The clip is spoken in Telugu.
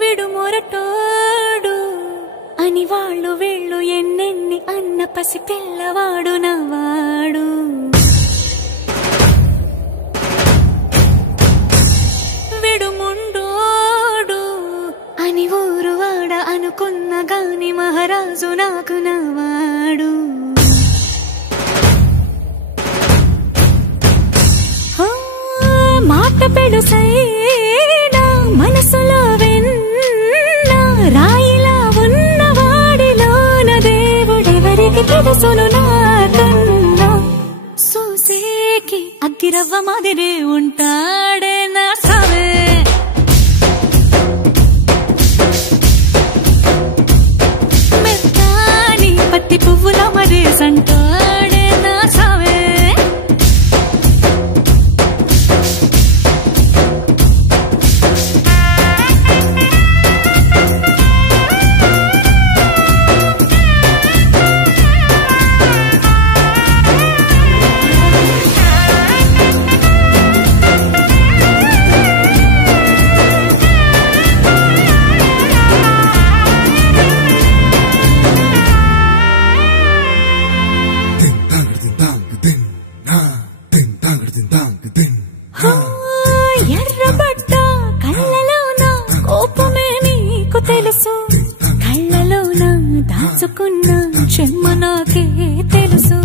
విడు మొరటోడు అని వాళ్ళు వీళ్ళు ఎన్నెన్ని అన్న పసి పిల్లవాడు నవ్వాడు. విడు ముండోడు అని ఊరు వాడ అనుకున్న గాని మహారాజు నాకు నవ్వాడు. మాట పెడుసైనా మనసులో వెన్న రాయిలా ఉన్నవాడిలోన దేవుడెవరికి తెలుసును నాకన్నా. సూసేకి అగ్గిరవ్వ మాదిరి ఉంటాడే నా సావే. మెత్తాని పత్తి పువ్వుల మరేసంటాడే నా సావే. ఎర్రబడ్డ కళ్ళలోన కోపమే నీకు తెలుసు, కళ్ళలోన దాచుకున్న చెమ్మ నాకే తెలుసు.